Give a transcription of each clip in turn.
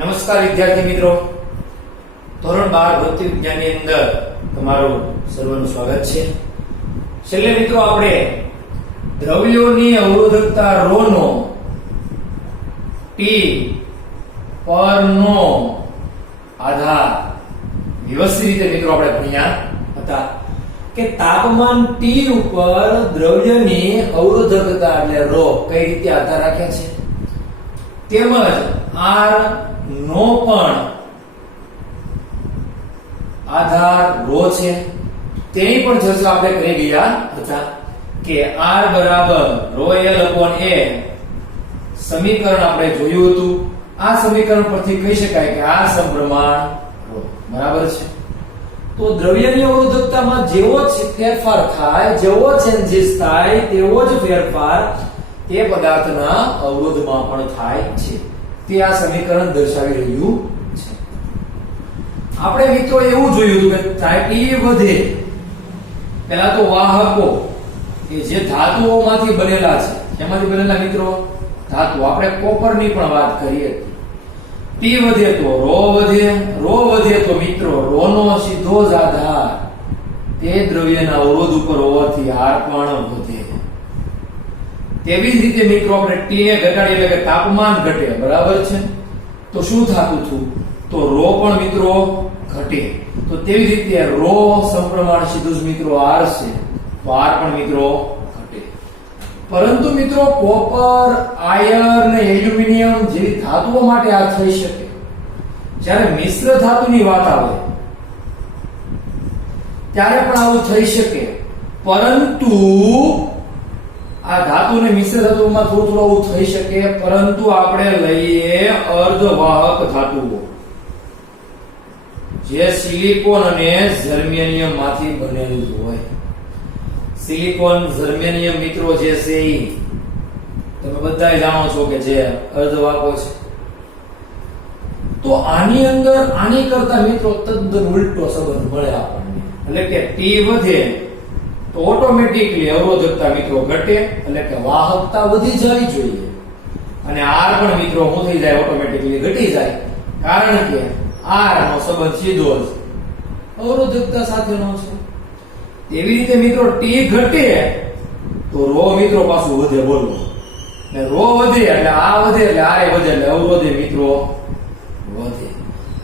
નમસ્કાર વિદ્યાર્થી મિત્રો, ધોરણ 12 ભૌતિક વિજ્ઞાનની અંદર તમારું સર્વનું સ્વાગત છે. છેલ્લે મિત્રો આપણે દ્રવ્યોની અવરોધકતા ρ નો T પરનો આધાર વ્યવસ્થિત રીતે મિત્રો આપણે ભણ્યા હતા કે તાપમાન T ઉપર દ્રવ્યની અવરોધકતા એટલે ρ કઈ રીતે આધાર રાખે છે, તેમજ R નો પણ આધાર ρ છે તેની પણ ચર્ચા આપણે કરી ગયા હતા કે R બરાબર ρl/a સમીકરણ આપણે જોયું હતું. આ સમીકરણ પરથી કહી શકાય કે આ સમપ્રમાણ ρ બરાબર છે. તો દ્રવ્યની અવરોધકતામાં જેવો જ ફેરફાર થાય, જેવો ચેન્જીસ થાય તેવો જ ફેરફાર તે પદાર્થના અવરોધમાં પણ થાય છે, તે આ સમીકરણ દર્શાવી રહ્યું છે. આપણે મિત્રો એવું જોયું હતું કે T વધે પહેલા તો વાહકો કે જે ધાતુઓમાંથી બનેલા છે, એમાંથી બનેલા મિત્રો ધાતુ, આપણે કોપરની પણ વાત કરી હતી. T વધે તો ρ વધે તો મિત્રો ρ નો સીધો જ આધાર તે દ્રવ્યના અવરોધ ઉપર હોવાથી R પણ વધે. તેવી જ રીતે મિત્રો આપણે T ને ઘટાડીએ એટલે કે તાપમાન ઘટે, બરાબર છે. તો શું થાતું હતું? તો ρ પણ મિત્રો ઘટે. તો તેવી રીતે ρ સમપ્રમાણ સીધું જ મિત્રો R છે, તો R પણ મિત્રો ઘટે. પરંતુ મિત્રો કોપર, આયર્ન ને એલ્યુમિનિયમ જેવી ધાતુઓ માટે આ થઈ શકે. જ્યારે મિશ્ર ધાતુની વાત આવે ત્યારે પણ આવું થઈ શકે, પરંતુ આ ધાતુ અને મિશ્ર ધાતુમાં થોડું આવું થઈ શકે. પરંતુ આપણે લઈએ અર્ધવાહક ધાતુઓ જે સિલિકોન અને જર્મેનિયમ માંથી બનેલું હોય. સિલિકોન, જર્મેનિયમ મિત્રો જે છે એ તમે બધા જાણો છો કે જે અર્ધવાહકો છે. તો આની અંદર આની કરતા મિત્રો તદ્દન ઉલટો સંબંધ મળે આપણને. એટલે કે T વધે તો ઓટોમેટિકલી અવરોધકતા મિત્રો ઘટે, એટલે કે વાહકતા વધી જવી જોઈએ. અને R પણ મિત્રો શું થઈ જાય? ઓટોમેટિકલી ઘટી જાય. કારણ કે R નો સંબંધ સીધો જ અવરોધકતા સાથેનો છે. એવી રીતે મિત્રો T ઘટે તો ρ મિત્રો પાછું વધે. બોલો, ને ρ વધે એટલે આ વધે એટલે R વધે એટલે અવરોધે મિત્રો વધે.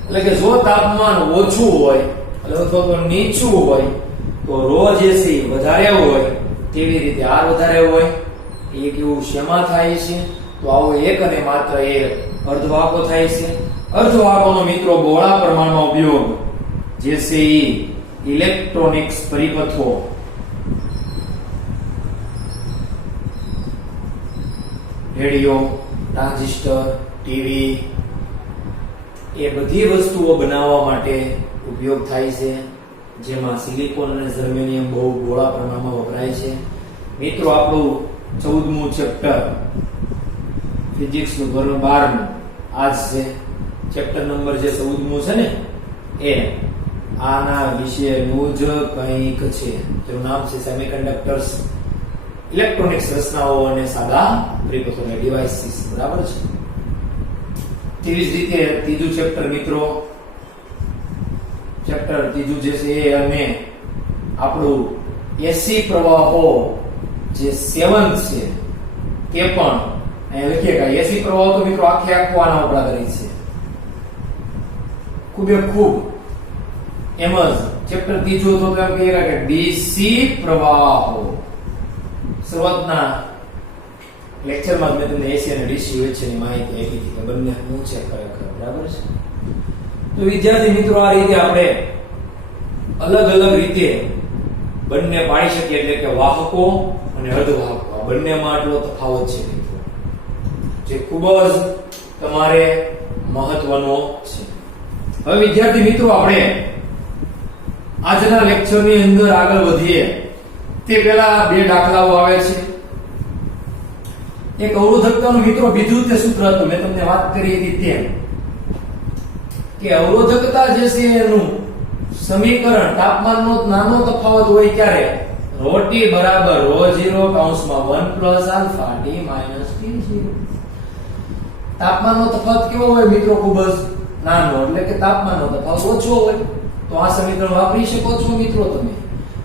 એટલે કે જો તાપમાન ઓછું હોય અથવા તો નીચું હોય તો ρ જે છે વધારે હોય, તેવી રીતે R વધારે હોય. એ કેવું શેમાં થાય છે? તો આવો એક અને માત્ર એક અર્ધવાહકો થાય છે. અર્ધવાહકોનો મિત્રો બહોળા પ્રમાણમાં ઉપયોગ જે છે ઇલેક્ટ્રોનિક્સ પરિપથો, રેડિયો, ટ્રાન્ઝિસ્ટર, ટીવી એ બધી વસ્તુઓ બનાવવા માટે ઉપયોગ થાય છે, જેમાં સિલિકોન અને જર્મેનિયમ બહુ બહોળા પ્રમાણમાં વપરાય છે. મિત્રો આપણું 14મું ચેપ્ટર ફિઝિક્સનું ધોરણ 12નું આજ છે. ચેપ્ટર નંબર જે 14મું છે ને એ આના વિશેનું જ કંઈક છે. તેનું નામ છે સેમિકન્ડક્ટર્સ, ઇલેક્ટ્રોનિક્સ રચનાઓ અને સાદા પરિપથો અને ડિવાઇસીસ, બરાબર છે. તેવી જ રીતે ત્રીજું ચેપ્ટર મિત્રો, ચેપ્ટર ત્રીજું જે છે એ અને આપણું એસી પ્રવાહો જે 7th છે તે પણ અહીં લખીએ કે એસી પ્રવાહો તો મિત્રો આખે આખું આના ઉપર આધારિત છે. ખૂબ એમ જ ચેપ્ટર ત્રીજું તો એમ કહીએ કે ડીસી પ્રવાહો. શરૂઆતના લેક્ચરમાં મેં તમને એસી અને ડીસી વચ્ચેની માહિતી આપી હતી કે બંને શું છે ખરેખર, બરાબર છે. તો વિદ્યાર્થી મિત્રો આ રીતે આપણે અલગ અલગ રીતે બંને પાડી શકીએ, એટલે કે વાહકો અને અર્ધવાહકો આ બંનેમાં આટલો તફાવત છે મિત્રો, જે ખૂબ જ તમારે મહત્વનો છે. હવે વિદ્યાર્થી મિત્રો આપણે આજના લેક્ચરની અંદર આગળ વધીએ તે પહેલા બે દાખલાઓ આવે છે. એક અવરોધકતાનું મિત્રો બીજું તે સૂત્ર હતું, મેં તમને વાત કરી હતી તેમ કે અવરોધકતા જે છે એનું સમીકરણ તાપમાનનો નાનો તફાવત હોય ત્યારે ρT બરાબર ρ0 (1 + α T - T0). તાપમાનનો તફાવત કેવો હોય મિત્રો? ખૂબ જ નાનો, એટલે કે તાપમાનનો તફાવત ઓછો હોય. તો આ સમીકરણ વાપરી શકો છો મિત્રો તમે.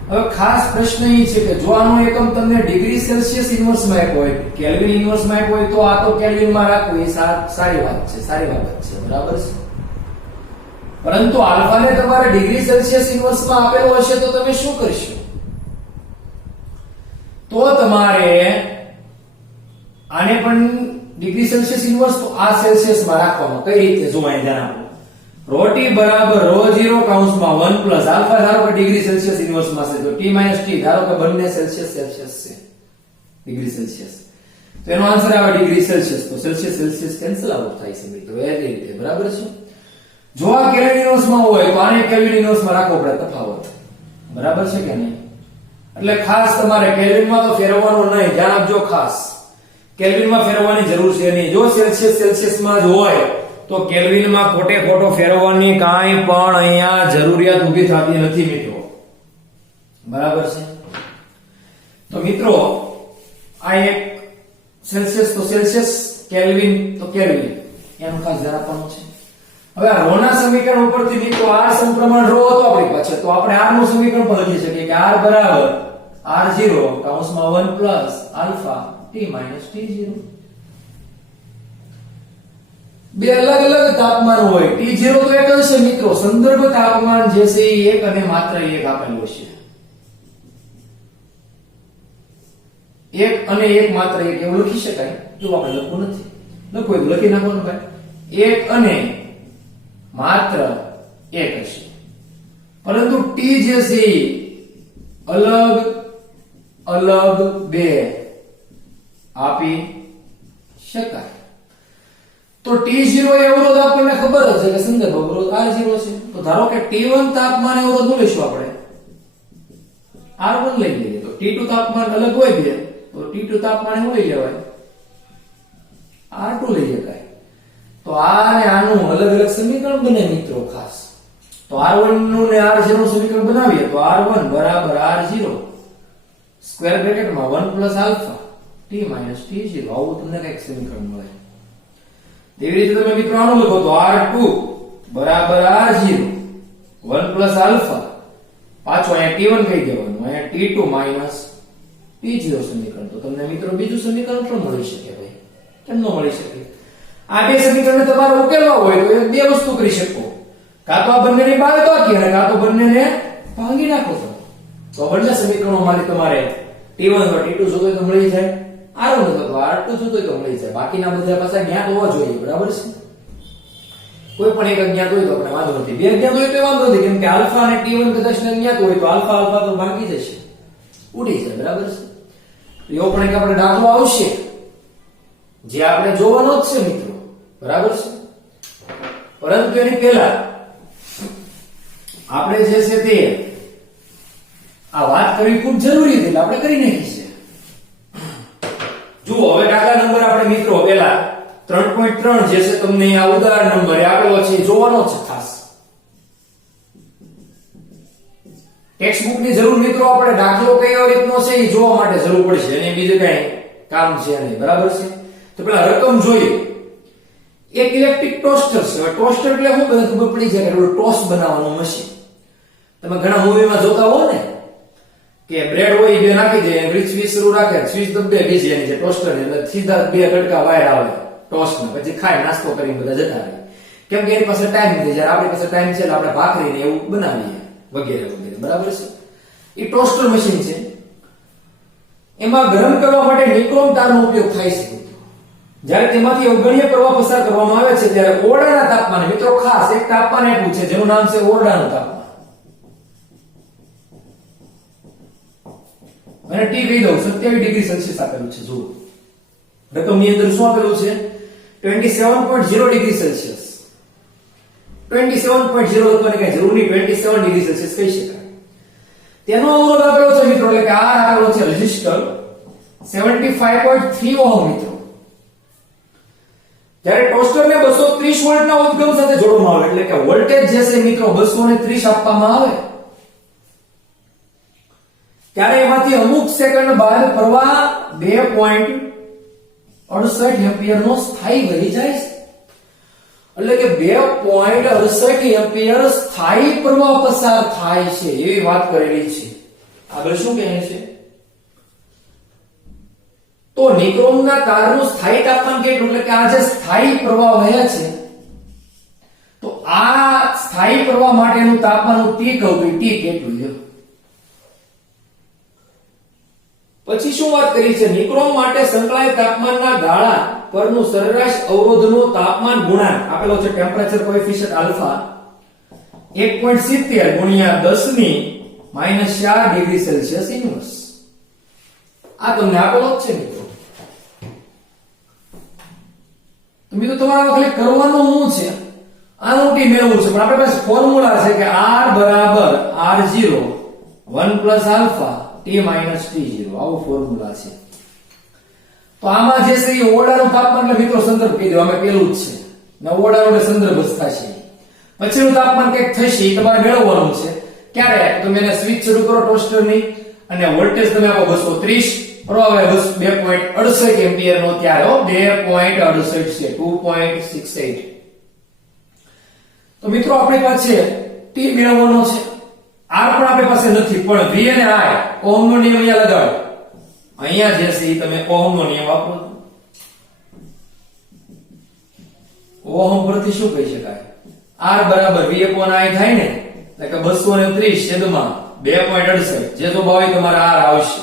હવે ખાસ પ્રશ્ન એ છે કે જો આનો એકમ તમને ડિગ્રી સેલ્સિયસ ઇન્વર્સમાં આપ્યો હોય, કેલ્વિન ઇન્વર્સમાં આપ્યો હોય, તો આ તો કેલ્વિનમાં રાખવું એ સારી વાત છે, સારી બાબત છે, બરાબર છે. પરંતુ આલ્ફાને તમારે ડિગ્રી સેલ્સિયસ ઇન્વર્સમાં આપેલો હશે તો તમે શું કરશો? તો તમારે આને પણ ડિગ્રી સેલ્સિયસ ઇન્વર્સ, તો આ સેલ્સિયસમાં રાખવાનો. કઈ રીતે? જો અહીં ધ્યાન આપો. ρT બરાબર ρ0 કૌંસમાં 1 પ્લસ આલ્ફા ધારો કે ડિગ્રી સેલ્સિયસ ઇન્વર્સમાં છે, તો t માઈનસ t ધારો કે બંને સેલ્સિયસ સેલ્સિયસ છે, ડિગ્રી સેલ્સિયસ, તો એનો આન્સર આવે ડિગ્રી સેલ્સિયસ. તો સેલ્સિયસ સેલ્સિયસ કેન્સલ આઉટ થાય છે મિત્રો, એ રીતે, બરાબર છે. જો આ કેલ્વિન ઇન્વર્સમાં હોય તો આને કેલ્વિન ઇન્વર્સમાં રાખવો પડે તફાવત, બરાબર છે કે નહીં? એટલે ખાસ તમારે કેલ્વિનમાં તો ફેરવવાનું નહીં, ધ્યાન આપજો ખાસ. કેલ્વિનમાં ફેરવવાની જરૂર છે નહીં. જો સેલ્સિયસ સેલ્સિયસમાં જ હોય તો કેલ્વિનમાં ખોટે ખોટો ફેરવવાની કાંઈ પણ અહીંયા જરૂરિયાત ઊભી થતી નથી મિત્રો, બરાબર છે. તો મિત્રો આ એક સેલ્સિયસ તો સેલ્સિયસ, કેલ્વિન તો કેલ્વિન, એનું ખાસ ધ્યાન આપવાનું છે. હવે આ રો ના સમીકરણ ઉપરથી મિત્રો r સમપ્રમાણ રો હતો આપણી પાસે, તો આપણે r નું સમીકરણ પણ લખી શકીએ કે r બરાબર r0 કૌંસમાં 1 plus alpha t minus t0. બે અલગ અલગ તાપમાન હોય, t0 તો એક જ છે મિત્રો, સંદર્ભ તાપમાન જે છે એ એક અને માત્ર એક આપેલું છે. એક અને એક માત્ર એક એવું લખી શકાય, એવું આપણે લખવું નથી. લખવું તો લખી નાખવાનું ભાઈ, એક અને માત્ર એક હશે. પરંતુ t જે છે અલગ અલગ બે આપી શકાય. તો t0 એ અવરોધ આપણને ખબર જ છે કે સંદર્ભ અવરોધ r0 છે. તો ધારો કે t1 તાપમાન અવરોધ નું લઈશું આપણે, r1 લઈ લઈએ. તો t2 તાપમાન અલગ હોય બે, તો t2 તાપમાન એવું લઈ લેવાય, r2 લઈ શકાય. તો આ અને આનું અલગ અલગ સમીકરણ બને મિત્રો ખાસ. તો r1 નું ને r0 નું સમીકરણ બનાવીએ તો r1 બરાબર r0 સ્ક્વેર બ્રેકેટમાં 1 plus alpha t minus t0, આવું તમને કઈક સમીકરણ મળે. તેવી રીતે તમે મિત્રો આનું લખો તો r2 બરાબર r0 1 પ્લસ આલ્ફા, પાછો અહીંયા t1 કહી દેવાનું, અહીંયા t2 માઈનસ t0 સમીકરણ. તો તમને મિત્રો બીજું સમીકરણ પણ મળી શકે ભાઈ, કેમ ન મળી શકે? આ બે સમીકરણને તમારે ઉકેલવા હોય તો બે વસ્તુ કરી શકો, કાં તો આ બંનેની બાદબાકી અને કાં તો બંનેને ભાંગી નાખો. તો બંને સમીકરણોમાંથી તમારે t1 અથવા t2 જોતો હોય તો મળી જાય, r1 અથવા r2 જોતો હોય તો મળી જાય. બાકીના બધા પાછા જ્ઞાત હોવા જોઈએ, બરાબર છે. કોઈ પણ એક અજ્ઞાત હોય તો આપણે વાંધો નથી, બે અજ્ઞાત હોય તો વાંધો નથી, કેમ કે આલ્ફા અને t1 કદાચ અજ્ઞાત હોય તો આલ્ફા આલ્ફા તો ભાગી જશે, ઉડી જાય, બરાબર છે. એવો પણ એક આપણે દાખલો આવશે જે આપણે જોવાનો જ છે મિત્રો, બરાબર છે. પરંતુ એની પહેલા આપણે જે છે તે આ વાત કરવી ખૂબ જરૂરી હતી, એટલે આપણે કરી નાખી છે. જુઓ હવે દાખલા નંબર આપણે મિત્રો પહેલા 3.3 જે છે તમને આ ઉદાહરણ નંબર આપેલો છે જોવાનો છે ખાસ. ટેક્સ્ટ બુક ની જરૂર મિત્રો આપણે દાખલો કયો રીતનો છે એ જોવા માટે જરૂર પડશે, અને બીજું કઈ કામ છે નહીં, બરાબર છે. તો પેલા રકમ જોઈએ. એક ઇલેક્ટ્રિક ટોસ્ટર છે. ટોસ્ટર એટલે શું બધું ખબર પડી જાય કે ટોસ્ટ બનાવવાનું મશીન. તમે ઘણા મૂવીમાં જોતા હો ને કે બ્રેડ હોય બે નાખી દે, સ્વિચ શરૂ રાખે, સ્વિચ દબે બીજી એની જે ટોસ્ટર ની એટલે સીધા બે કડકા વાયર આવે ટોસ્ટના, પછી ખાય નાસ્તો કરીને બધા જતા રહે. કેમ કે એની પાસે ટાઈમ નથી, જ્યારે આપણી પાસે ટાઈમ છે એટલે આપણે ભાખરીને એવું બનાવીએ વગેરે વગેરે, બરાબર છે. એ ટોસ્ટર મશીન છે. એમાં ગરમ કરવા માટે નિક્રોમ તારનો ઉપયોગ થાય છે. જ્યારે તેમાંથી અવગણ્ય પ્રવાહ પસાર કરવામાં આવે છે ત્યારે ઓરડાના તાપમાને મિત્રો ખાસ એક તાપમાન આપ્યું છે જેનું નામ છે ઓરડાનું તાપમાન. અને ટી કહી દઉં 27 ડિગ્રી સેલ્સિયસ આપેલું છે. જુઓ રકમની અંદર શું આપેલું છે? 27.0 ડિગ્રી સેલ્સિયસ. 27.0 લખવાની કઈ જરૂર નહીં, 27 ડિગ્રી સેલ્સિયસ કહી શકાય. તેનો અવરોધ આપેલો છે મિત્રો, એટલે કે R આપેલો છે રેઝિસ્ટર 75.3 ઓહમ મિત્રો. જ્યારે ટોસ્ટરને 230 વોલ્ટના ઉદ્ગમ સાથે જોડવામાં આવે એટલે કે વોલ્ટેજ જે છે મિત્રો 230 આપવામાં આવે ત્યારે એમાંથી અમુક સેકન્ડ બાદ પ્રવાહ 2.8 68 એમ્પિયર નો સ્થાયી વહી જાય છે, એટલે કે 2.68 એમ્પિયર સ્થાયી પ્રવાહ પસાર થાય છે એવી વાત કરેલી છે. આગળ શું કહે છે? તો નિક્રોમના તારનું સ્થાયી તાપમાન કેટલું, એટલે કે આ જે સ્થાયી પ્રવાહ વહે છે તો આ સ્થાયી પ્રવાહ માટેનું તાપમાન હું T કહું તો T કેટલું છે. પછી શું વાત કરી છે? નિક્રોમ માટે સંકળાયેલ તાપમાનના ગાળા પરનું સરેરાશ અવરોધનું તાપમાન ગુણાંક આપેલો છે, ટેમ્પરેચર કોએફિશિયન્ટ આલ્ફા 1.70 ગુણ્યા 10 ની -4 ડિગ્રી સેલ્સિયસ ઇન્વર્સ. આ તમને આપેલો જ છે મિત્રો. તો મિત્રો તમારે ખાલી કરવાનું શું છે, આનું ટી મેળવવું છે, પણ આપણી પાસે ફોર્મ્યુલા છે કે R બરાબર R0 1 plus alpha T minus T0, આવો ફોર્મ્યુલા છે. તો આમાં જે છે એ ઓરડાનું તાપમાન એટલે મિત્રો સંદર્ભ કહી દો, અમે પેલું જ છે ને ઓરડાનો સંદર્ભ જ થશે. પછીનું તાપમાન કંઈક થશે એ તમારે મેળવવાનું છે. ક્યારે? તો મેં સ્વિચ શરૂ કરો ટોસ્ટરની અને વોલ્ટેજ તમે આપો 230, પ્રવાહ વહે 2.68 એમ્પિયર નો, ત્યારે 2.68 છે 2.68. તો મિત્રો આપણી પાસે T મેળવવાનો છે, R પણ આપણી પાસે નથી, પણ V અને I ઓહમનો નિયમ અહીંયા લગાડો. અહીંયા જે છે તમે ઓહમનો નિયમ વાપરો. ઓહમ પરથી શું કહી શકાય? R બરાબર V upon I થાય ને, એટલે કે 230 છેદમાં 2.68, જે જવાબ આવે તમારે R આવશે.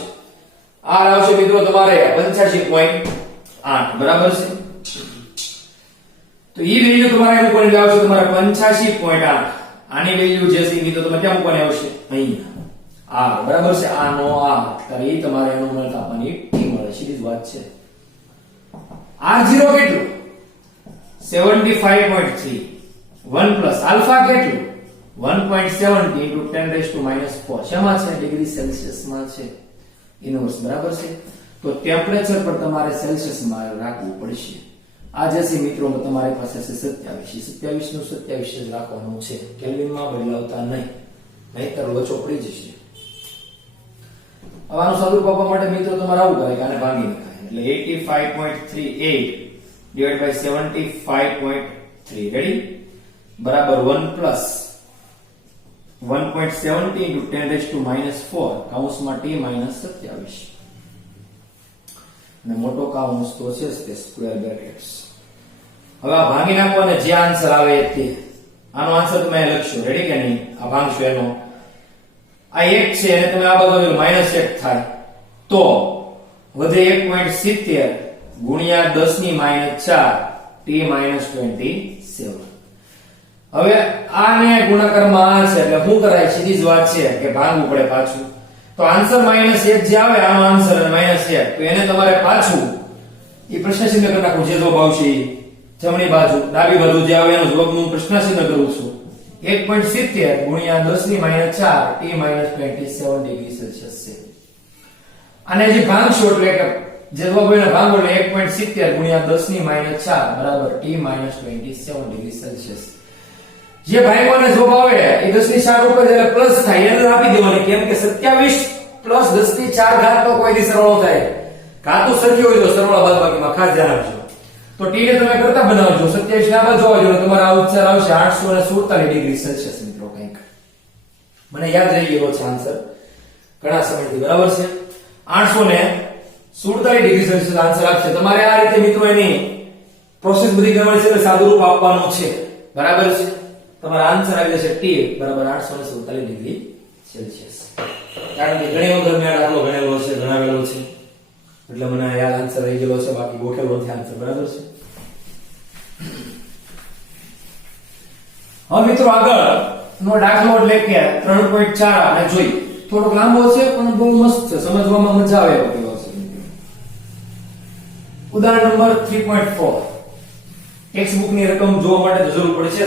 R આવશે મિત્રો તમારે 85.8 બરાબર છે. તો ઈ વેલ્યુ તમારે મૂકવાની આવશે તમારે 85.8. આની વેલ્યુ જે છે મિત્રો તમે ક્યાં મૂકવાની આવશે? અહીંયા R બરાબર છે. આ નો R ત્યારે ઈ તમારે એનું મળે તાપમાન T મળે. સીધી વાત છે. R0 કેટલું? 75.3. 1 પ્લસ આલ્ફા કેટલું? 1.70 into 10 to -4. શેમાં છે? ડિગ્રી સેલ્સિયસમાં છે. ઇન્વર્સ બરાબર છે. તો ટેમ્પરેચર પર તમારે સેલ્સિયસમાં રાખવું પડશે. આ જે છે મિત્રો તમારી પાસે છે 27 નું 27 જ રાખવાનું છે, કેલ્વિનમાં બદલાવતા નહીં, નહીતર લોચો પડી જશે. હવે આનું સ્વરૂપ આપવા માટે મિત્રો તમારે આવું કરે કે આને ભાગી નાખાય, એટલે 85.38 divided by 75.3 રેડી બરાબર 1 પ્લસ 1.70 into 10 to -4 કૌંસમાં T -27 અને મોટો કૌંસ તો છે તે સ્ક્વેર બ્રેકેટ્સ. હવે આ ભાગી નાખો અને જે આન્સર આવે તે આનો આન્સર તમે લખશો. રેડી કે નહીં? આ ભાગશો એનો આ 1 છે અને તમે આ બાજુ -1 થાય તો વધે 1.70 ગુણ્યા 10 ની -4 T -27. હવે આને ગુણાકારમાં આ છે એટલે શું કરાય? સીધી જ વાત છે કે ભાગવું પડે પાછું. તો આન્સર -1 જે આવે આનો આન્સર -1, તો એને તમારે પાછું એ પ્રશ્ન ચિહ્ન કરી નાખવું. જે જવાબ આવશે જમણી બાજુ, ડાબી બાજુ જે આવે એનો જવાબ હું પ્રશ્ન ચિહ્ન કરું છું. 1.70 ગુણ્યા 10 ની -4 T -27 ડિગ્રી સેલ્સિયસ છે. અને જે ભાગશો એટલે કે જે જવાબ એને ભાગો એટલે 1.70 ગુણ્યા 10 ની -4 બરાબર T -27 ડિગ્રી સેલ્સિયસ. જે ભાગવાનો જવાબ આવે એ 10 ની 4 ઉપર એટલે પ્લસ થાય એને આપી દેવાની, કેમ કે 27 પ્લસ 10 ની 4 ઘાત તો કોઈ દી સરવાળો થાય, ઘાતો સરખી હોય તો સરવાળા બાદબાકીમાં ખાસ ધ્યાન આપજો. તો T ને તમે કરતા બનાવજો. 27 ના બાજુ આવજો એટલે તમારો ઉત્તર આવશે 847 ડિગ્રી સેલ્સિયસ. મિત્રો કંઈક મને યાદ રહી ગયો છે આન્સર ઘણા સમયથી, બરાબર છે. 847 ડિગ્રી સેલ્સિયસ આન્સર આપશે. તમારે આ રીતે મિત્રો એની પ્રોસેસ બધી કરવાની છે, સાદું રૂપ આપવાનું છે, બરાબર છે. તમારો આન્સર આવી જશે T બરાબર 847 ડિગ્રી સેલ્સિયસ. કારણ કે ઘણી વખત મેં દાખલો ગણેલો છે, ગણાવેલો છે, એટલે મને યાદ આન્સર રહી ગયેલો છે, બાકી ગોખેલો નથી આન્સર, બરાબર છે. હવે મિત્રો આગળ નો દાખલો એટલે કે 3.4 આપણે જોઈ. થોડોક લાંબો છે પણ બહુ મસ્ત છે, સમજવામાં મજા આવે એવો કેવો છે. ઉદાહરણ નંબર 3.4. ટેક્સ્ટબુક ની રકમ જોવા માટે તો જરૂર પડશે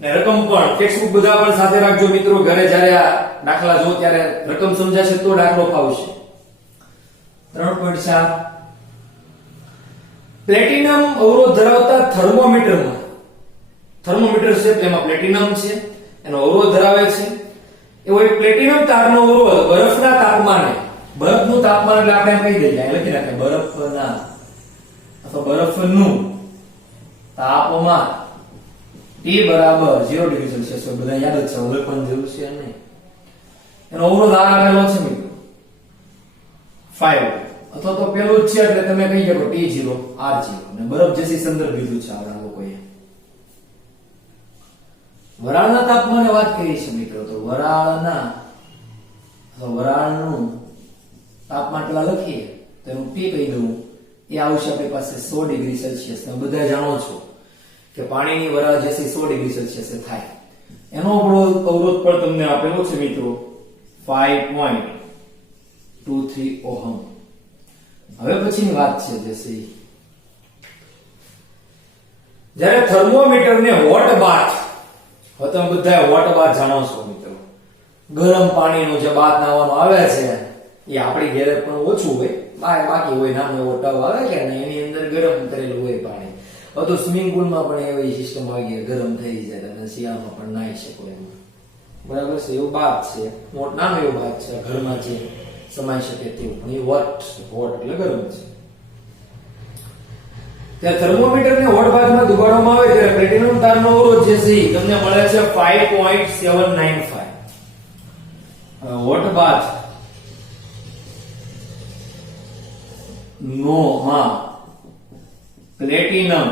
ને રકમ પણ ટેક્સ્ટબુક બધા પણ સાથે રાખજો મિત્રો. ઘરે જ્યારે આ દાખલા જો ત્યારે રકમ સમજાશે તો દાખલો ફાવશે. 3.4 પ્લેટિનમ અવરોધ ધરાવતા થર્મોમીટરમાં, થર્મોમીટર છે તેમાં પ્લેટિનમ છે, એનો અવરોધ ધરાવે છે. એવો એક પ્લેટિનમ તારનો અવરોધ બરફના તાપમાને, બરફનું તાપમાન એટલે આપણે એમ કહી દઈએ લખી નાખે બરફના અથવા બરફનું તાપમાન T બરાબર 0 ડિગ્રી સેલ્સિયસ હોય, બધા યાદ જ છે, લખવાની જરૂર છે નહીં. એનો અવરોધ આ આપેલો છે મિત્રો 5 અથવા તો પેલું જ છે એટલે તમે કહી શકો T0 R0 અને બરફ જે સંદર્ભ લીધું છે આપણા લોકોએ. વરાળના તાપમાને વાત કરી છે મિત્રો, તો વરાળનું તાપમાન પેલા લખીએ તો એનું T કહી દઉં, એ આવશે આપણી પાસે 100 ડિગ્રી સેલ્સિયસ. તમે બધા જાણો છો કે પાણીની વરાળ જે છે 100 ડિગ્રી સેલ્સિયસ થાય. એનો અવરોધ પણ તમને આપેલો છે મિત્રો 5.23 ઓહમ. હવે પછીની વાત છે જે છે જ્યારે થર્મોમીટરને હોટ બાથ, હવે તમે બધા હોટ બાથ જાણો છો મિત્રો, ગરમ પાણીનો જે બાથ નાવાનો આવે છે એ આપણી ઘરે પણ ઓછું હોય, બાકી હોય નાનો એવો ટબ આવે કે એની અંદર ગરમ કરેલું હોય પાણી. હવે તો સ્વિમિંગ પુલમાં પણ એવી સિસ્ટમ આવી ગઈ, ગરમ થઈ જાય, તમે શિયાળામાં પણ નાહી શકો એમાં, બરાબર છે. એવું બાથ છે, નાનો એવો બાથ છે, ઘરમાં જે સમાઈ શકે તેવું, પણ એ હોટ એટલે ગરમ છે. ત્યારે થર્મોમીટરને હોટ બાથમાં ડુબાડવામાં આવે ત્યારે પ્લેટિનમ તારનો અવરોધ જે છે તમને મળે છે 5.795. હોટ બાથ નો પ્લેટિનમ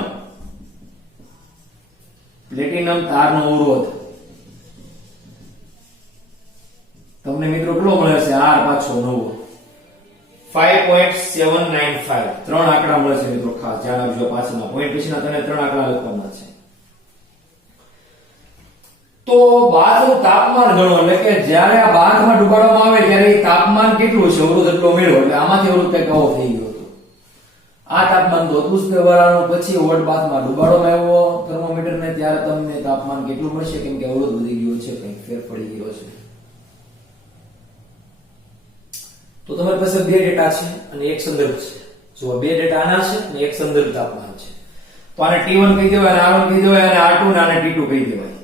તારનો અવરોધ તમને મિત્રો કેટલો મળે છે? R પાછો 5.795. ત્રણ આંકડા મળે છે મિત્રો, ખાસ ધ્યાન આપજો. પાછળના પોઈન્ટ પછીના તમે ત્રણ આંકડા લખવાના છે. તો બાથનું તાપમાન ગણો, એટલે કે જ્યારે આ બાથમાં ડુબાડવામાં આવે ત્યારે તાપમાન કેટલું છે, અવરોધ એટલો મેળવો. એટલે આમાંથી અવરોધ કઈ કવો થઈ ગયો હતો. આ તાપમાન તો હતું જ વરાળનું, પછી હોટ બાથમાં ડુબાડવામાં આવ્યો થર્મોમીટરને, ત્યારે તમને તાપમાન કેટલું મળશે? કેમ કે અવરોધ વધી ગયો છે, કંઈક ફેર પડી ગયો છે. તો તમારી પાસે બે ડેટા છે અને એક સંદર્ભ છે. જો બે ડેટા આના છે અને એક સંદર્ભ તાપમાન છે. તો આને T1 કહી દેવાય, આને R1 કહી દેવાય, અને R2 ને આને T2 કહી દેવાય.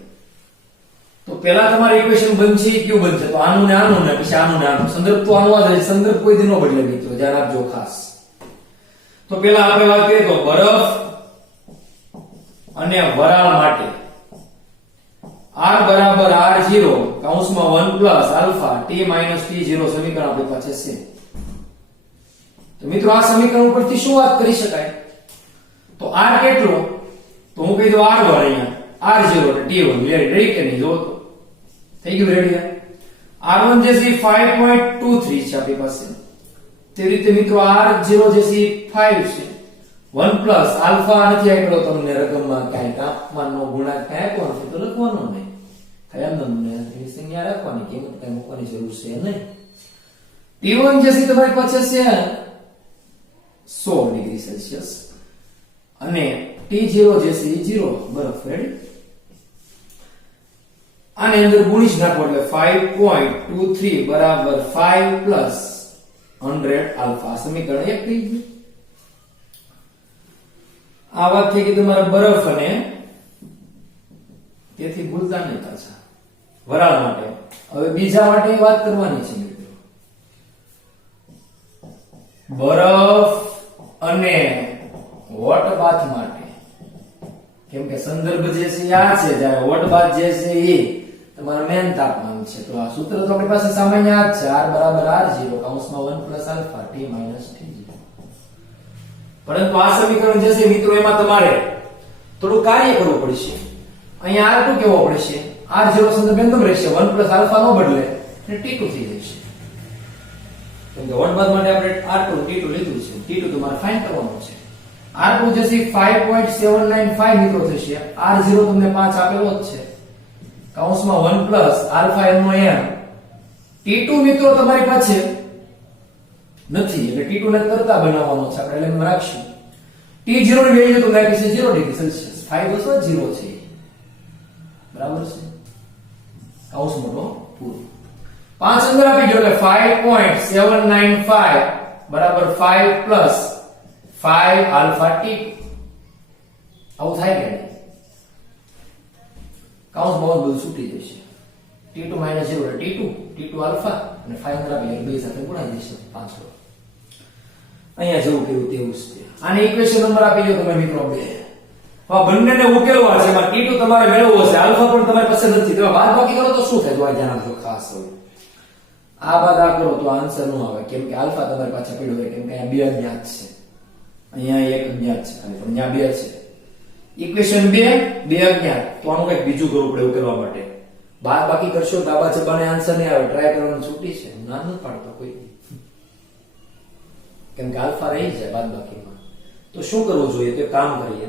તો પહેલા તમારી ઇક્વેશન બનશે ક્યુ બનશે? તો આનું ને આનું ને પછી આનું ને આનું. સંદર્ભ તો આનું જ, સંદર્ભ કોઈ દી ન બદલે મિત્રો, ધ્યાન આપજો ખાસ. તો પહેલા આપણે વાત કરીએ તો બરફ અને વરાળ માટે R બરાબર R0 કૌંસમાં 1 plus alpha T minus T0 સમીકરણ આપણી પાસે છે. તો મિત્રો આ સમીકરણ ઉપરથી શું વાત કરી શકાય? તો R કેટલો? તો હું કહી દઉં R1 અહીંયા, R0 અને T1 રેડી કે નહીં? જો તો થઈ ગયું રેડી. R1 જે છે 5.23 છે આપણી પાસે. તે રીતે મિત્રો R0 જે છે 5 છે. 1 પ્લસ આલ્ફા નથી આપ્યો તમને રકમમાં, કાંઈ તાપમાનનો ગુણાંક કાંઈ આપ્યો નથી તો લખવાનો નહીં. ખયાલ તમને સંજ્ઞા રાખવાની, કિંમત કાંઈ મૂકવાની જરૂર છે નહીં. T1 જે છે તમારી પાસે છે 100 ડિગ્રી સેલ્સિયસ અને T0 જે છે 0 બરફ. રેડી? આની અંદર ગુણી જ નાખો એટલે 5.23 બરાબર 5 પ્લસ 100 આલ્ફા. સમીકરણ 1 થઈ ગયું. આ વાત થઈ ગઈ તમારા બરફ અને તેથી ભૂલતા નહીં પાછા વરાળ માટે. હવે બીજા માટે વાત કરવાની છે મિત્રો, બરફ અને હોટ બાથ માટે. કેમ કે સંદર્ભ જે છે આ છે, જ્યારે હોટ બાથ જે છે એ તમારું મેન તાપમાન છે. તો આ સૂત્ર તો આપણી પાસે સામાન્ય આ જ છે, R બરાબર R0 કૌંસમાં 1 plus alpha T minus T0. પરંતુ આ સમીકરણ જે છે મિત્રો એમાં તમારે થોડું કાર્ય કરવું પડશે. અહીંયા R2 કેવો પડશે? R0 સંદર્ભ એકદમ રહેશે, 1 પ્લસ આલ્ફા નો બદલે અને T2 થઈ જશે. કેમ કે હોટ બાથ માટે આપણે R2 T2 લીધું છે, T2 તમારે ફાઇન્ડ કરવાનું છે. R2 જે છે 5.795 મિત્રો થશે. R0 તમને 5 આપેલો જ છે કૌંસમાં 1 પ્લસ આલ્ફા n નો n. T2 મિત્રો તમારી પાસે નથી એટલે T2 ને કરતા બનાવવાનો છે આપણે, એટલે રાખશું T0 ની વેલ્યુ તો નાખી છે 0 ડિગ્રી સેલ્સિયસ. 5 વસો 0 છે, બરાબર છે, કૌંસ મોટો પૂરો. 5 અંદર આપી દો એટલે 5.795 બરાબર 5 પ્લસ 5 આલ્ફા T. આવું થાય કે નહીં? કૌંસ બહુ બધું છૂટી જશે. T2 માઇનસ 0 એટલે T2 આલ્ફા અને 5 અંદર આપી બે સાથે ગુણાઈ જશે 5. અહીંયા જેવું કર્યું તેવું જ છે. આને ઇક્વેશન નંબર આપી દો તમે મિત્રો 2. હવે બંનેને ઉકેલવા છે. એમાં t2 તમારે મેળવવો છે. આલ્ફા પણ તમારી પાસે નથી. તો બાદબાકી કરો તો શું થાય? તો આ ધ્યાન આપજો ખાસ. હવે આ બાદ આ કરો તો આન્સર ન આવે, કેમ કે આલ્ફા તમારી પાસે પડ્યો હોય, કેમ કે અહીંયા 2 અજ્ઞાત છે, અહીંયા 1 અજ્ઞાત છે, અને પણ અહીંયા 2 છે. ઇક્વેશન 2 અજ્ઞાત. તો આનું કંઈક બીજું કરવું પડે ઉકેલવા માટે. બાદબાકી કરશો દાબા ચબાને આન્સર નહીં આવે. ટ્રાય કરવાની છૂટી છે, ના ન પાડતો કોઈ, કેમ કે આલ્ફા રહી જાય બાદબાકીમાં. તો શું કરવું જોઈએ? તો કામ કરીએ,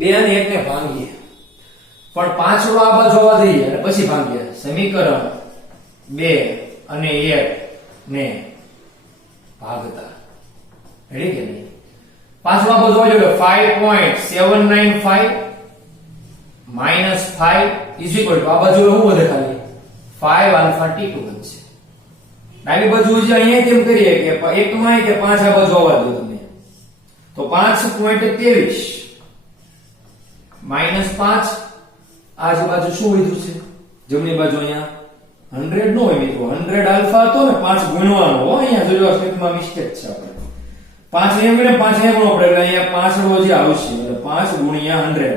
2 અને 1 ને ભાંગીએ, પણ 5 વાળો આ બાજુ આવવા દઈએ અને પછી ભાંગીએ. સમીકરણ 2 અને 1 ને ભાગતા રેડી કે નહીં? 5 વાળો બાજુ આવજો એટલે 5.795 minus 5 is equal to આ બાજુ શું વધે? ખાલી 5 alpha t2 બનશે. ડાબી બાજુ જે અહીંયા કેમ કરીએ કે 1 માં કે 5 આ બાજુ આવવા દો તમે, તો 5.23 minus 5 આજુબાજુ શું વધ્યું છે? જમણી બાજુ અહીંયા 100 નો હોય મિત્રો, 100 આલ્ફા હતો ને 5 ગુણવાનો હો. અહીંયા જોજો સ્ટેપમાં મિસ્ટેક છે. આપણે 5 અહીંયા ગુણે 5 અહીંયા ગુણો પડે એટલે અહીંયા 5 રો જે આવશે એટલે 5 ગુણ્યા 100.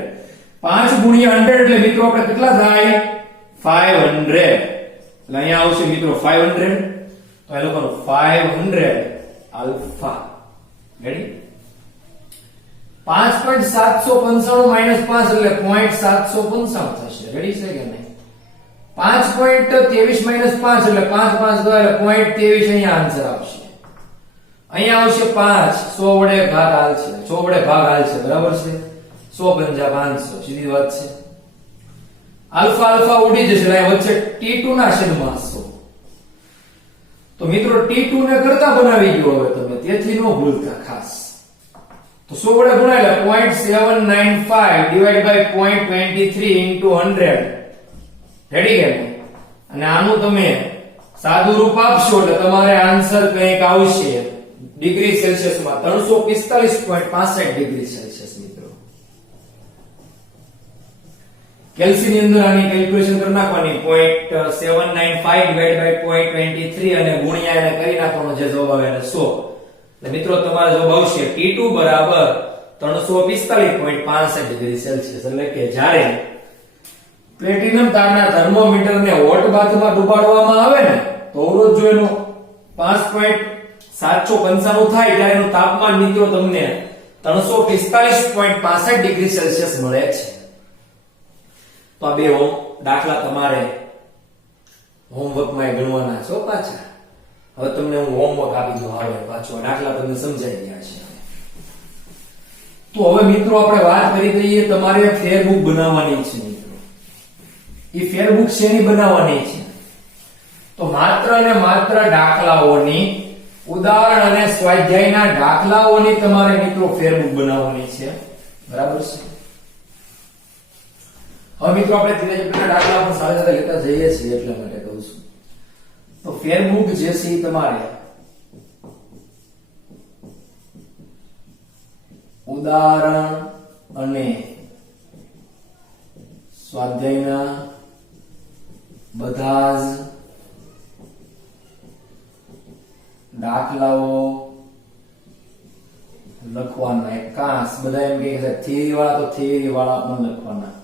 5 ગુણ્યા 100 એટલે મિત્રો આપણે કેટલા થાય? 500. એટલે અહીંયા આવશે મિત્રો 500. તો એ લોકોનો 500 આલ્ફા. રેડી? 5.795 minus 5 એટલે 0.795 થશે. રેડી છે કે નહીં? 5.23 minus 5 એટલે 5 5 2 એટલે 0.23 અહીંયા આન્સર આવશે. અહીંયા આવશે 5 100 વડે ઘાત હાલ છે, 100 વડે ભાગ હાલ છે, બરાબર છે? 100 પંજા 500 સીધી વાત છે. આલ્ફા આલ્ફા ઉડી જશે એટલે વચ્ચે t2 ના છેદમાં 100. તો મિત્રો t2 ને કરતા બનાવી ગયો હવે તમે, તેથી નો ભૂલતા ખાસ. તો 100 વડે ગુણાય એટલે 0.795 divided by 0.23 into 100. રેડી કે નહીં? અને આનું તમે સાદું રૂપ આપશો એટલે તમારે આન્સર કંઈક આવશે ડિગ્રી સેલ્સિયસમાં 345.65 ડિગ્રી સેલ્સિયસ. મિત્રો કેલ્સી ની અંદર આની કેલ્ક્યુલેશન કરી નાખવાની 0.795 divided by 0.23 અને ગુણ્યા એને કરી નાખવાનો જે જવાબ આવે એને 100. એટલે મિત્રો તમારો જવાબ આવશે T2 બરાબર 345.65 ડિગ્રી સેલ્સિયસ. એટલે કે જ્યારે પ્લેટિનમ તારના થર્મોમીટરને વોટ બાથમાં ડુબાડવામાં આવે ને તો અવરોધ જો એનો 5.795 થાય ત્યારે એનું તાપમાન મિત્રો તમને 345.65 ડિગ્રી સેલ્સિયસ મળે છે. તો આ બે દાખલા તમારે હોમવર્કમાં ગણવાના છો પાછા. હવે તમને હું હોમવર્ક આપી દઉં, હવે પાછો દાખલા તમને સમજાઈ ગયા છે. તો હવે મિત્રો આપણે વાત કરી દઈએ, તમારે ફેરબુક બનાવવાની છે મિત્રો. એ ફેરબુક શેની બનાવવાની છે? તો માત્ર અને માત્ર દાખલાઓની, ઉદાહરણ અને સ્વાધ્યાયના દાખલાઓની તમારે મિત્રો ફેરબુક બનાવવાની છે, બરાબર છે? હવે મિત્રો આપણે ધીરે ધીરે દાખલા પણ સાથે સાથે લેતા જઈએ છીએ એટલા માટે કહું છું. તો ફેરબુક જે છે તમારે ઉદાહરણ અને સ્વાધ્યાયના બધા જ દાખલાઓ લખવાના. એક કાંસ બધા એમ કે થિયરી વાળા તો થિયરી વાળા પણ લખવાના.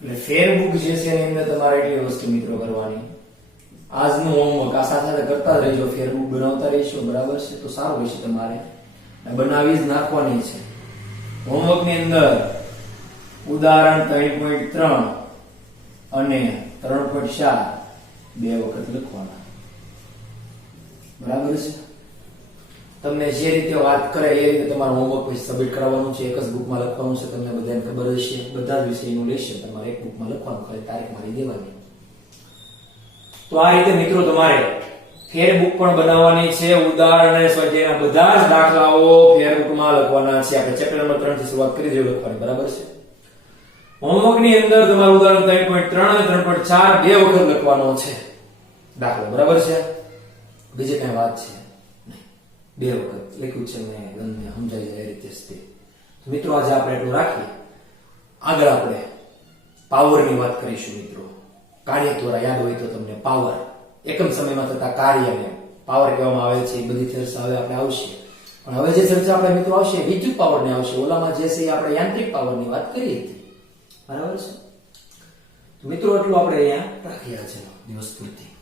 એટલે ફેરબુક જે છે એની અંદર તમારે એટલી વસ્તુ મિત્રો કરવાની. આજનું હોમવર્ક આ સાથે સાથે કરતા જ રહેજો, ફેરબુક બનાવતા રહીશો, બરાબર છે? તો સારું રહેશે. તમારે બનાવી જ નાખવાની છે. હોમવર્ક ની અંદર ઉદાહરણ 3.3 અને 3.4 બે વખત લખવાના, બરાબર છે? તમને જે રીતે વાત કરે એ રીતે તમારું હોમવર્ક પછી સબમિટ કરાવવાનું છે. એક જ બુકમાં લખવાનું છે, તમને બધાને ખબર હશે. બધા જ વિષયનું લેશે, તમારે એક બુકમાં લખવાનું, ખાલી તારીખ મારી દેવાની. તો આ રીતે મિત્રો તમારે ફેરબુક પણ બનાવવાની છે. ઉદાહરણ અને સ્વાધ્યાયના બધા જ દાખલાઓ ફેરબુકમાં લખવાના છે. આપણે ચેપ્ટર નંબર 3 થી શરૂઆત કરી દેવી લખવાની, બરાબર છે? હોમવર્ક ની અંદર તમારું ઉદાહરણ 3.3 અને 3.4 બે વખત લખવાનો છે દાખલો, બરાબર છે? બીજી કઈ વાત છે બે વખત લખ્યું છે મેં, તમને સમજાઈ જાય એ રીતે જ. તો મિત્રો આજે આપણે એટલું રાખીએ. આગળ આપણે પાવરની વાત કરીશું મિત્રો. કાર્ય દ્વારા યાદ હોય તો તમને પાવર એકમ સમયમાં થતા કાર્યને પાવર કહેવામાં આવે છે. એ બધી ચર્ચા હવે આપણે આવશે. પણ હવે જે ચર્ચા આપણે મિત્રો આવશે વિદ્યુત પાવરની આવશે. ઓલામાં જે છે એ આપણે યાંત્રિક પાવરની વાત કરી હતી. બરાબર છે? તો મિત્રો એટલું આપણે અહીંયા રાખીએ છે દિવસ પૂરતી.